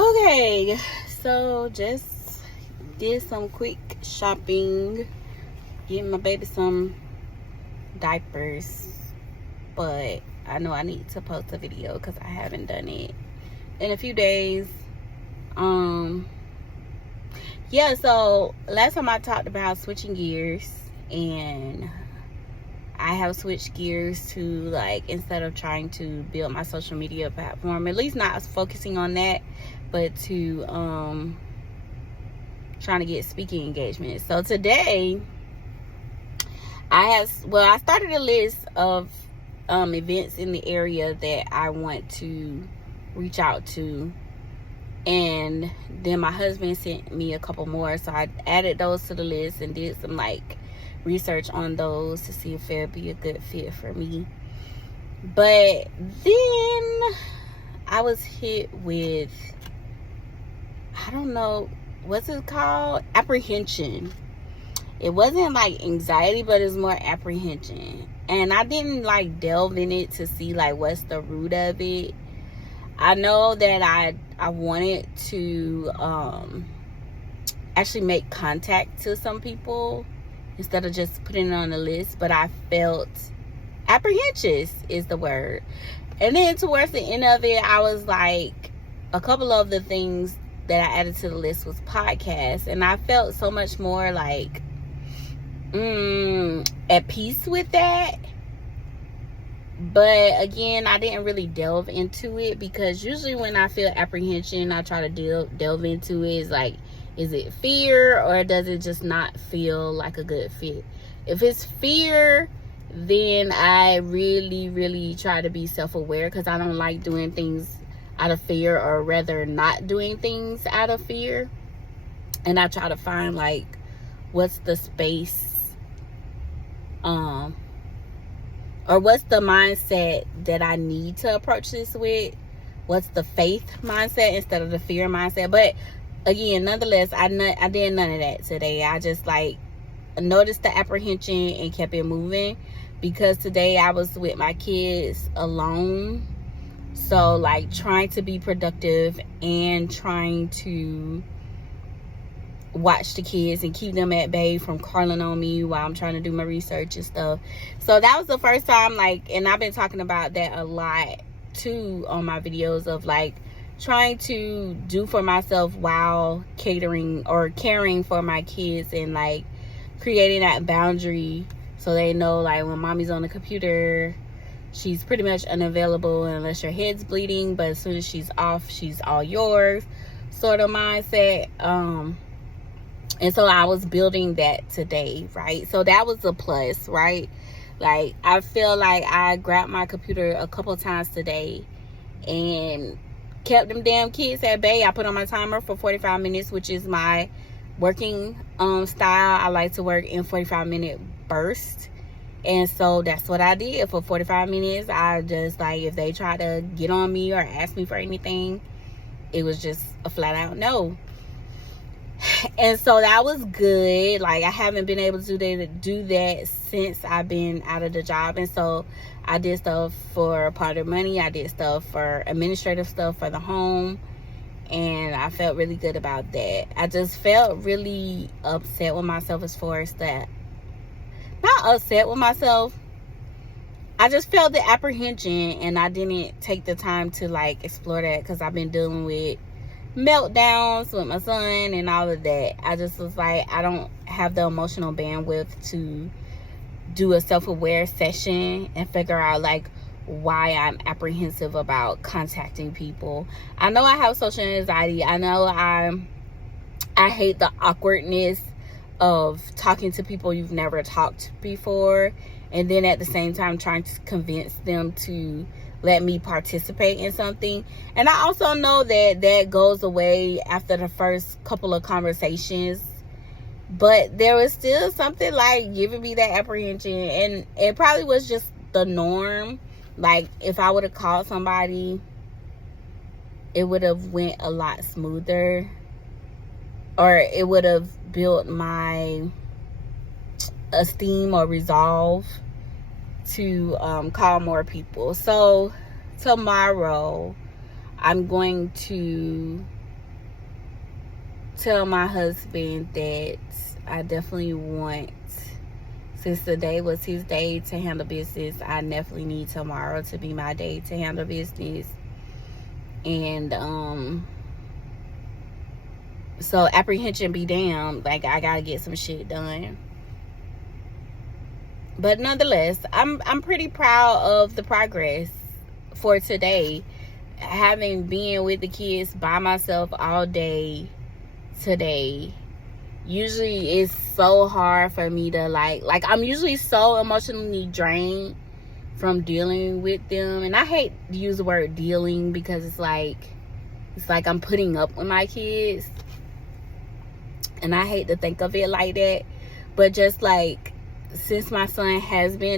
Okay, so just did some quick shopping, getting my baby some diapers, but I know I need to post a video because I haven't done it in a few days. Yeah, so last time I talked about switching gears, and I have switched gears to, like, instead of trying to build my social media platform, at least not focusing on that, but to trying to get speaking engagements. So today I started a list of events in the area that I want to reach out to, and then my husband sent me a couple more, so I added those to the list and did some research on those to see if it'd be a good fit for me. But then I was hit with, I don't know, what's it called? Apprehension. It wasn't like anxiety, but it's more apprehension. And I didn't delve in it to see what's the root of it. I know that I wanted to actually make contact to some people instead of just putting it on the list, but I felt apprehensive is the word. And then towards the end of it, I was like, a couple of the things that I added to the list was podcasts, and I felt so much more at peace with that. But again, I didn't really delve into it, because usually when I feel apprehension, I try to delve into it. Is it fear, or does it just not feel like a good fit? If it's fear, then I really, really try to be self-aware, because I don't like doing things out of fear, or rather not doing things out of fear. And I try to find what's the space, or what's the mindset that I need to approach this with? What's the faith mindset instead of the fear mindset? But again, nonetheless, I did none of that today. I just noticed the apprehension and kept it moving, because today I was with my kids alone. So trying to be productive and trying to watch the kids and keep them at bay from calling on me while I'm trying to do my research and stuff. So that was the first time, and I've been talking about that a lot too on my videos, of trying to do for myself while catering or caring for my kids, and creating that boundary so they know when mommy's on the computer, she's pretty much unavailable unless your head's bleeding, but as soon as she's off, she's all yours sort of mindset. And so I was building that today, right? So that was a plus, right? I feel like I grabbed my computer a couple times today and kept them damn kids at bay. I put on my timer for 45 minutes, which is my working style. I like to work in 45-minute bursts. And so that's what I did for 45 minutes. I just if they try to get on me or ask me for anything, it was just a flat out no. And so that was good. I haven't been able to do that since I've been out of the job. And so I did stuff for part of money. I did stuff for administrative stuff for the home. And I felt really good about that. I just felt really upset with myself as far as that. Not upset with myself. I just felt the apprehension, and I didn't take the time to explore that, because I've been dealing with meltdowns with my son and all of that. I just was I don't have the emotional bandwidth to do a self-aware session and figure out why I'm apprehensive about contacting people. I know I have social anxiety. I know I hate the awkwardness of talking to people you've never talked before, and then at the same time trying to convince them to let me participate in something. And I also know that goes away after the first couple of conversations, but there was still something giving me that apprehension, and it probably was just the norm. If I would have called somebody, it would have went a lot smoother, or it would have built my esteem or resolve to call more people. So tomorrow I'm going to tell my husband that I definitely want, since today was his day to handle business, I definitely need tomorrow to be my day to handle business. And so apprehension be damned, like I gotta get some shit done. But nonetheless, I'm pretty proud of the progress for today. Having been with the kids by myself all day today, usually it's so hard for me to like I'm usually so emotionally drained from dealing with them. And I hate to use the word dealing, because it's like I'm putting up with my kids, and I hate to think of it like that. But just like, since my son has been